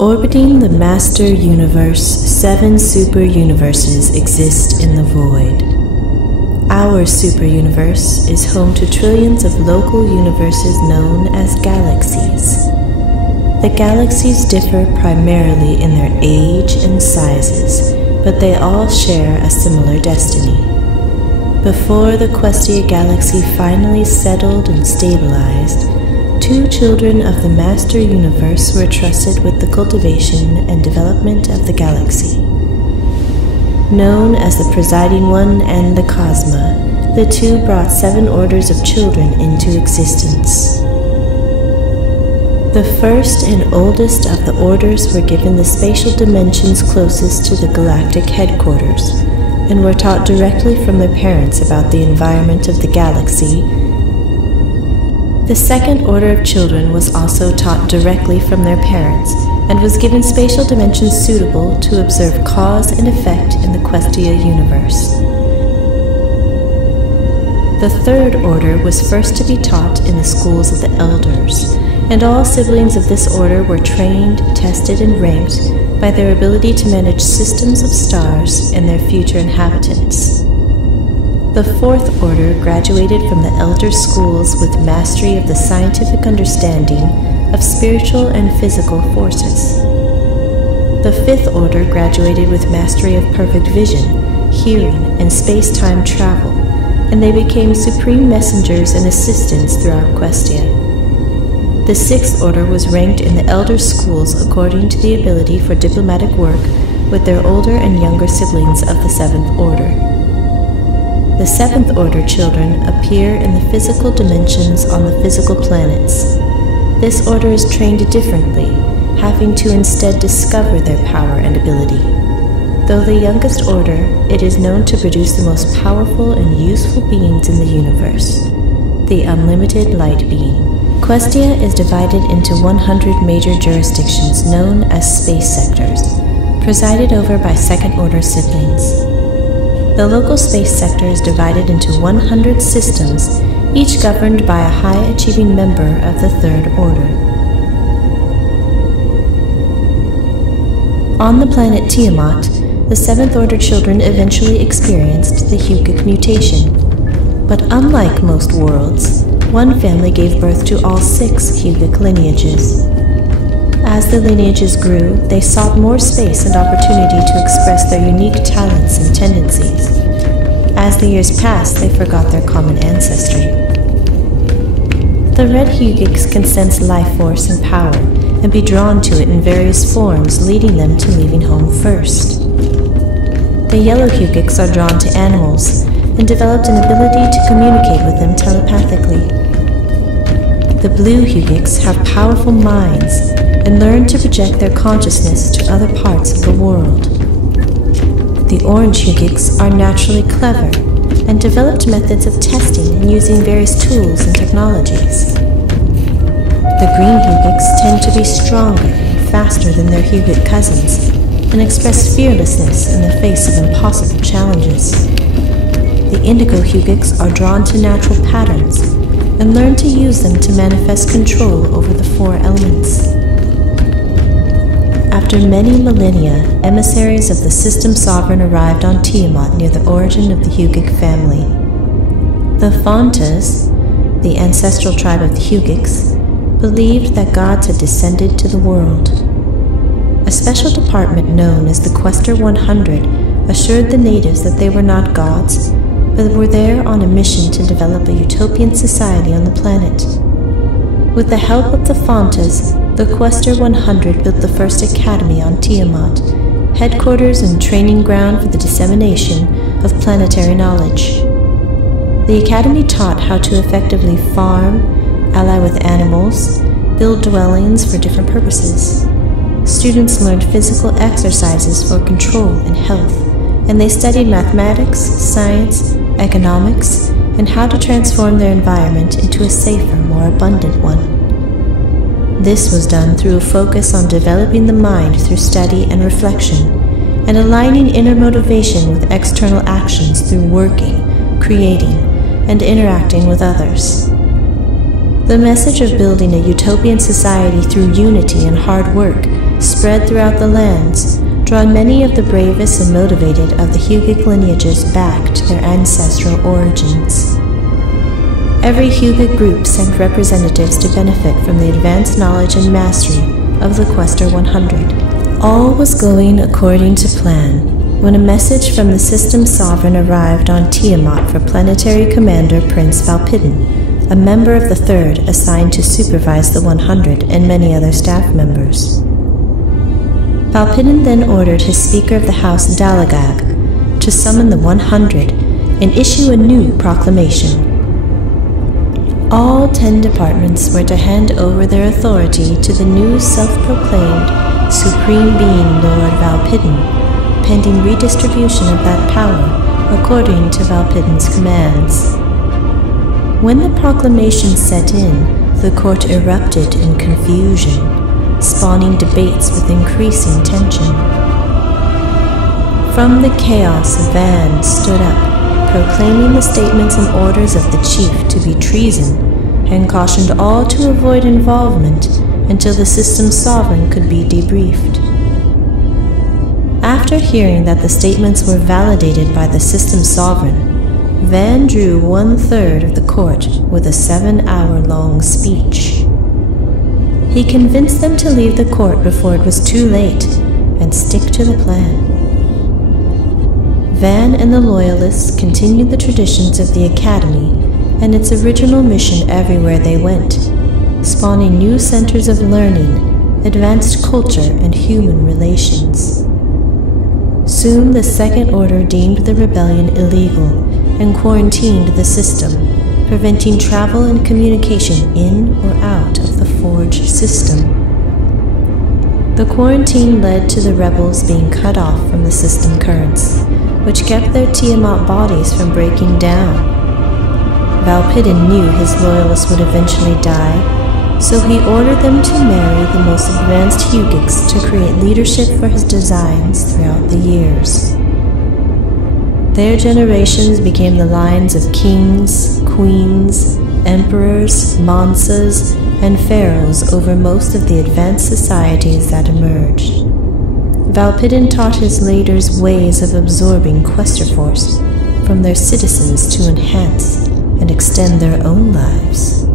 Orbiting the Master Universe, 7 super-universes exist in the void. Our super-universe is home to trillions of local universes known as galaxies. The galaxies differ primarily in their age and sizes, but they all share a similar destiny. Before the Questia galaxy finally settled and stabilized, 2 children of the Master Universe were trusted with the cultivation and development of the galaxy. Known as the Presiding One and the Cosma, the 2 brought 7 orders of children into existence. The first and oldest of the orders were given the spatial dimensions closest to the galactic headquarters, and were taught directly from their parents about the environment of the galaxy. The second order of children was also taught directly from their parents, and was given spatial dimensions suitable to observe cause and effect in the Questia universe. The third order was first to be taught in the schools of the elders, and all siblings of this order were trained, tested, and ranked by their ability to manage systems of stars and their future inhabitants. The fourth order graduated from the elder schools with mastery of the scientific understanding of spiritual and physical forces. The fifth order graduated with mastery of perfect vision, hearing, and space-time travel, and they became supreme messengers and assistants throughout Questia. The sixth order was ranked in the elder schools according to the ability for diplomatic work with their older and younger siblings of the seventh order. The seventh order children appear in the physical dimensions on the physical planets. This order is trained differently, having to instead discover their power and ability. Though the youngest order, it is known to produce the most powerful and useful beings in the universe, the unlimited light being. Questia is divided into 100 major jurisdictions known as space sectors, presided over by second-order siblings. The local space sector is divided into 100 systems, each governed by a high-achieving member of the third order. On the planet Tiamat, the seventh-order children eventually experienced the Hugic mutation. But unlike most worlds, one family gave birth to all 6 Hugic lineages. As the lineages grew, they sought more space and opportunity to express their unique talents and tendencies. As the years passed, they forgot their common ancestry. The red Hugics can sense life force and power, and be drawn to it in various forms, leading them to leaving home first. The yellow Hugics are drawn to animals, and developed an ability to communicate with them telepathically. The blue Hugics have powerful minds, and learn to project their consciousness to other parts of the world. The orange Hugics are naturally clever, and developed methods of testing and using various tools and technologies. The green Hugics tend to be stronger and faster than their Hugic cousins, and express fearlessness in the face of impossible challenges. The indigo Hugics are drawn to natural patterns, and learn to use them to manifest control over the 4 elements. After many millennia, emissaries of the System Sovereign arrived on Tiamat near the origin of the Hugic family. The Fontas, the ancestral tribe of the Hugics, believed that gods had descended to the world. A special department known as the Questor 100 assured the natives that they were not gods, but were there on a mission to develop a utopian society on the planet. With the help of the Fontas, the Questor 100 built the first academy on Tiamat, headquarters and training ground for the dissemination of planetary knowledge. The academy taught how to effectively farm, ally with animals, build dwellings for different purposes. Students learned physical exercises for control and health, and they studied mathematics, science, economics, and how to transform their environment into a safer, more abundant one. This was done through a focus on developing the mind through study and reflection, and aligning inner motivation with external actions through working, creating, and interacting with others. The message of building a utopian society through unity and hard work spread throughout the lands, drawing many of the bravest and motivated of the Hugic lineages back to their ancestral origins. Every Hugic group sent representatives to benefit from the advanced knowledge and mastery of the Quester 100. All was going according to plan when a message from the System Sovereign arrived on Tiamat for Planetary Commander Prince Valpidin, a member of the Third assigned to supervise the 100 and many other staff members. Valpidin then ordered his Speaker of the House Dalagag to summon the 100 and issue a new proclamation. All 10 departments were to hand over their authority to the new self-proclaimed Supreme Being Lord Valpidin, pending redistribution of that power according to Valpidin's commands. When the proclamation set in, the court erupted in confusion, spawning debates with increasing tension. From the chaos, Van stood up, proclaiming the statements and orders of the chief to be treason, and cautioned all to avoid involvement until the System Sovereign could be debriefed. After hearing that the statements were validated by the System Sovereign, Van drew 1/3 of the court with a 7-hour-long speech. He convinced them to leave the court before it was too late and stick to the plan. Van and the Loyalists continued the traditions of the Academy and its original mission everywhere they went, spawning new centers of learning, advanced culture, and human relations. Soon the Second Order deemed the rebellion illegal and quarantined the system, preventing travel and communication in or out of the Forge system. The quarantine led to the rebels being cut off from the system currents, which kept their Tiamat bodies from breaking down. Valpidin knew his loyalists would eventually die, so he ordered them to marry the most advanced Hugics to create leadership for his designs throughout the years. Their generations became the lines of kings, queens, emperors, mansas, and pharaohs over most of the advanced societies that emerged. Valpidin taught his leaders ways of absorbing Quester Force from their citizens to enhance and extend their own lives.